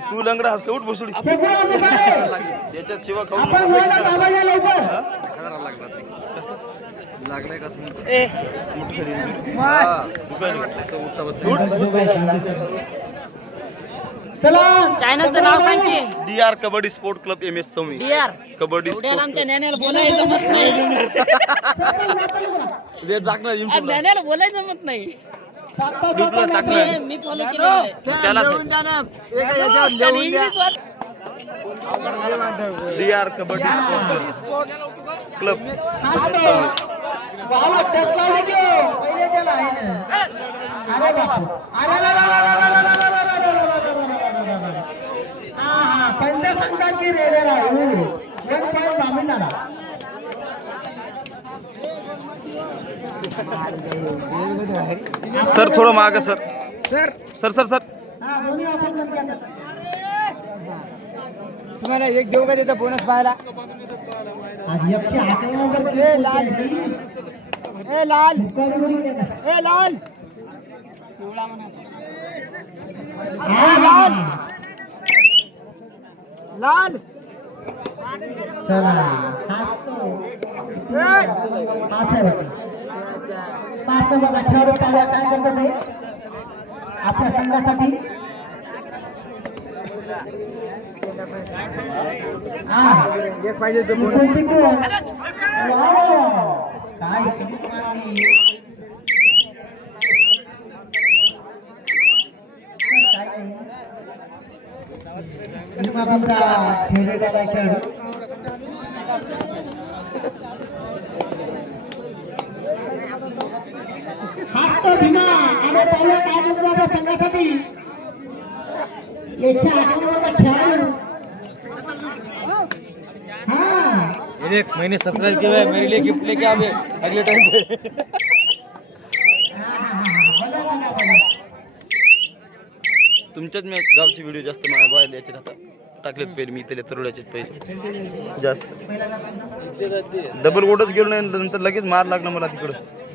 तू लंगडा हसके उठ भुसडी याच्यात शिवा खाऊ. लागलाय का चायनाचं नाव सांग की. D R kabaddi sport club M S Sami. D R kabaddi बोलायचं नाही. बोलायचं मत नाही. डुप्लो टाकलं मी फॉलो त्याला D R kabaddi sport club पंच सर थोडं माग sir. Sir. Sir sir sir. नंतर. तुम्हाला एक देऊ का त्याचा बोनस पाहायला ए लाल। ए लाल। ए लाल। हा, लाल. लाल। चला. पाच नंबर गठ्ठ्यावर टाळ्या काय करतो ते आपल्या संघासाठी पाहिजे काय खेडेगावाकडे हात तो भीमा आणि काय आपल्या संघासाठी. खेळाडू हा. एक महीने सब्सक्राइब किया है मेरे लिए गिफ्ट लेके आवे अगले टाइम पे. तुमच्याच मी गावची व्हिडिओ जास्त माझ्या बायला याच्यात आता. टाकलेत पहिले मी त्याला तरुड्याचेच पहिले. जास्त. डबल गोटच गेलो नाही नंतर लगेच मार लागला मला तिकडं.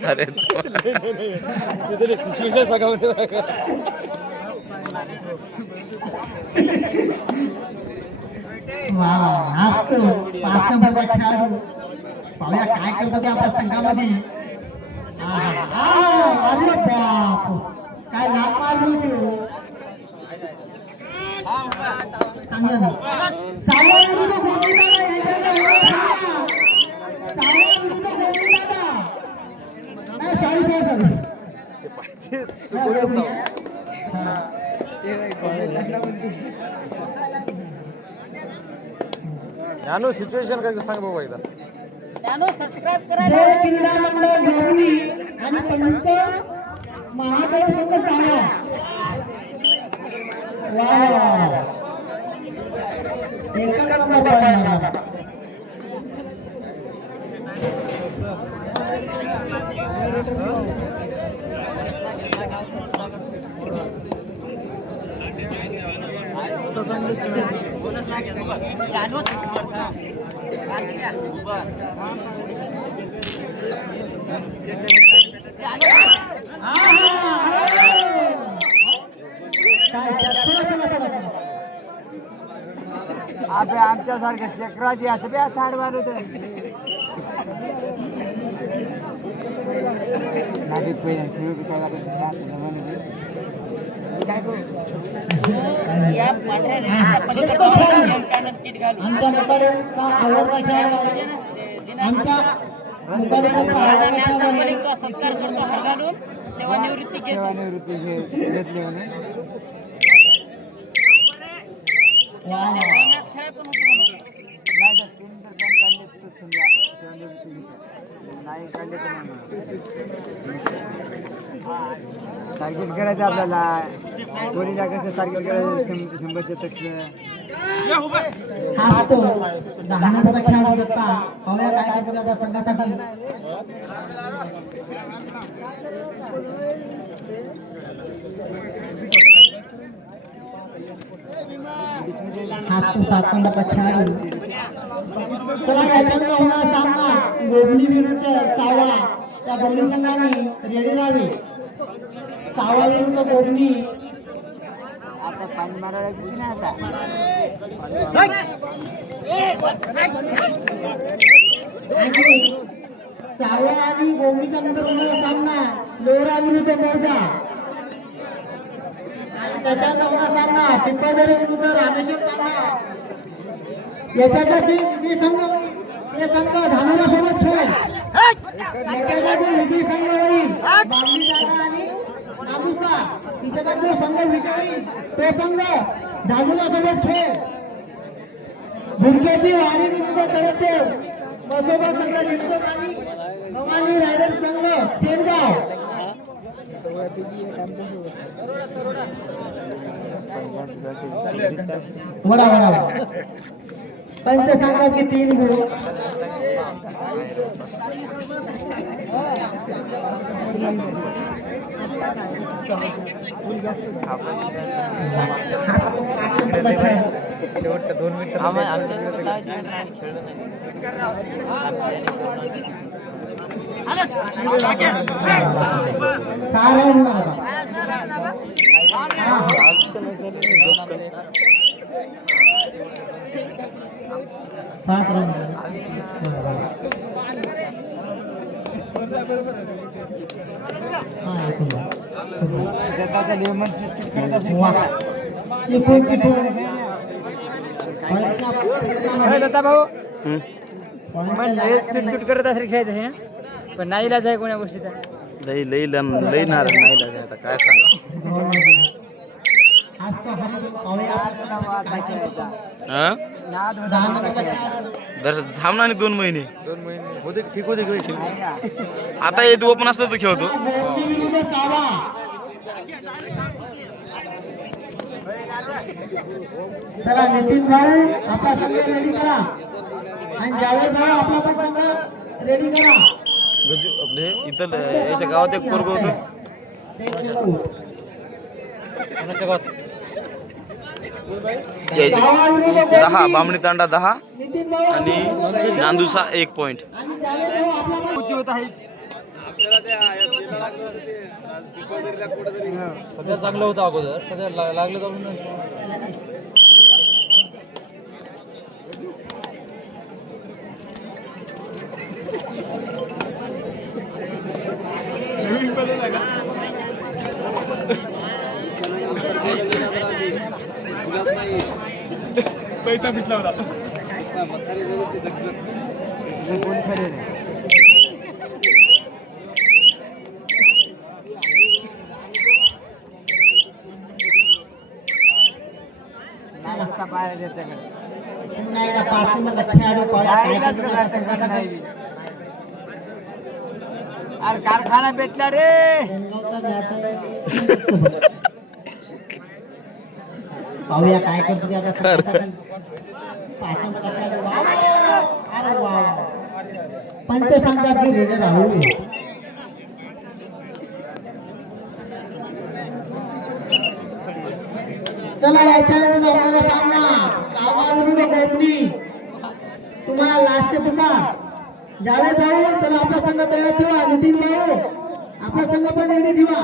सारे पाहूया काय करतात आपल्या संघामध्ये काय लाभ मारली चांगलं न्यानो सिच्युएशन काय सांग बाबा एकदा. न्यानो सबस्क्राइब करायला क्रीडा मंडळ गवळी आणि पंत महादेव आमच्यासारख्या चक्राची असं बी साडवार होतं सत्कार करतो हा घालून सेवानिवृत्ती घेतो घेतली असे सहा मॅच खेळा पण उतरू नको नाही तर तीन तर समजा. नाही काढले तर टार्गेट करायचं आपल्याला. कोणीला कसं टार्गेट करायचं? शंभरच्या तक हा तो. दहा काय सात चला याच्यात होणार सामना. गोगली विरुद्ध सावा. त्या दोन्ही संघांनी रेडी राहावी सावा विरुद्ध गोगली आता पाणी मारायला कुठे नाही आता. आणि सावा आणि मध्ये होणारा सामना. लोरा विरुद्ध मोर्चा आणि त्याच्यात होणारा सामना. पिंपळदरी विरुद्ध रामेश्वर सामना. याच्यासाठी विजयी संघ हे संघ धानोरासोबत खेळ याच्यासाठी विजयी संघ होईल आणि नागुसा तिच्यासाठी जो संघ विजयी तो संघ धानुरासोबत खेळ भुरक्याची वारी निमित्त करत मसोबा संघ विरुद्ध आणि भवानी रायडर संघ सेनगाव. वडा वडा. पंच सांगा की तीन गुण दोन काय सात रन हा भाऊ लय चुटचुट करत असेल खेळत हे पण नाही इलाज आहे कोण्या गोष्टीचा. लई लई लम- लई नाराज नाही आता काय सांगा तो हा? थांबणार नाही दोन महिने दोन महिने. होते ठीक होते ठीक आता येत ओपन असतं तर खेळतो. चला नितीन भाऊ आपला संघ रेडी करा. आणि जावेद भाऊ आपला पण संघ रेडी करा. गजू आपले इथं याच्या गावात एक पोरग होतं. विरुद्ध दहा बामणी तांडा दहा आणि नांदुसा एक पॉइंट सध्या चांगलं होतं अगोदर सध्या लागलं म्हणून. कोण खरे नाही नाही नुसता पाहायला त्याच्याकडे पुन्हा एकदा पाच नंबरचा खेळाडू पावया काय काय इलाज करतो करणार त्या त्याच्याकडे नाही संघासाठी. बी. अरे कारखाना भेटला रे. पाहूया काय करतो ते आता. पाच वा. पंचसंघाची रेडर राहुल चला याच्यानंतर होणारा सामना तुम्हाला लास्ट तुकार जावेद भाऊ चला आपला संघ तयार ठेवा. नितीन भाऊ आपला संघ पण रेडी ठेवा.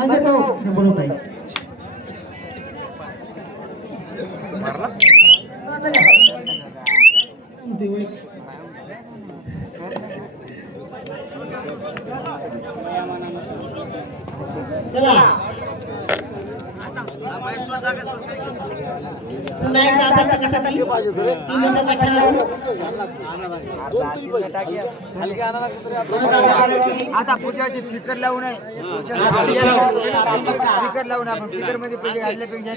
तो बोलत आहे. चला. आता खेळाडू आता पुढच्या वर्षी स्पीकर लावू नये आपण. स्पीकरमध्ये पैसे घातल्यापेक्षा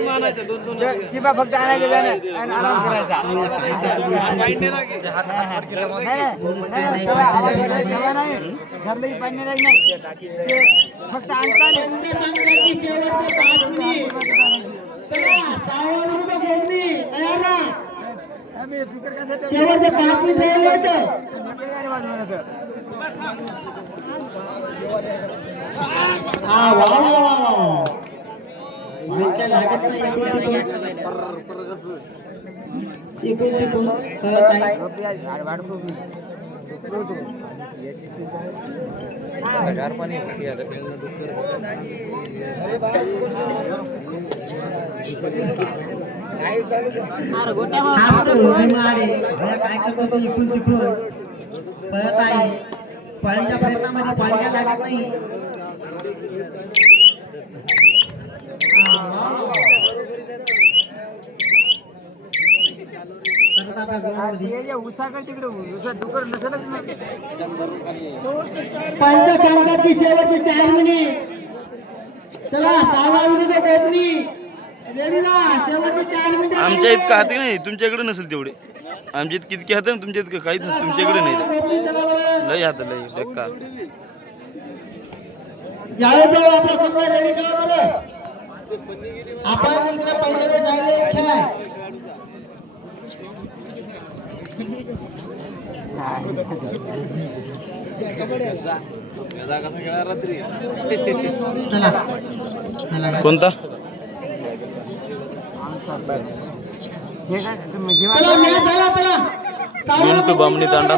किंवा फक्त आणायला जाणं आणि आराम करायचा. नाही, आपल्याकडे तेव्हा नाही. ते फक्त आणता नाही संघाची शेवटचे पाच मिनिट चला सहावा विरुद्ध गोमनी तयार राहा आम्ही स्पीकर कसं शेवटचे पाच मिनिट राहिले होते हा वा वा वा वा. वा इकडे लागत नाही इकडे तिकडून. इकडून तिकडून आहे. भया काय करतो तो इकडून तिकडून पळत आहे पळण्याच्या प्रयत्नामध्ये पाळण्या लागत नाही हा, वा, वा, वा. करत आपल्या गोलामध्ये. उसाकडे तिकडे उसा डुकर नसेलच नाही पंच संघाची शेवटची चार मिनिट. चला आमच्या इतकं हाती नाही तुमच्याकडे नसेल तेवढे. आमच्या इतके इतके हात ना तुमच्या इतकं काहीच नाही तुमच्याकडे नाही. लय हात लय बरं आपण इकडे पहिले वेळ जायला खेळाय चला चला कोणता? हे मिंटू बामणी तांडा.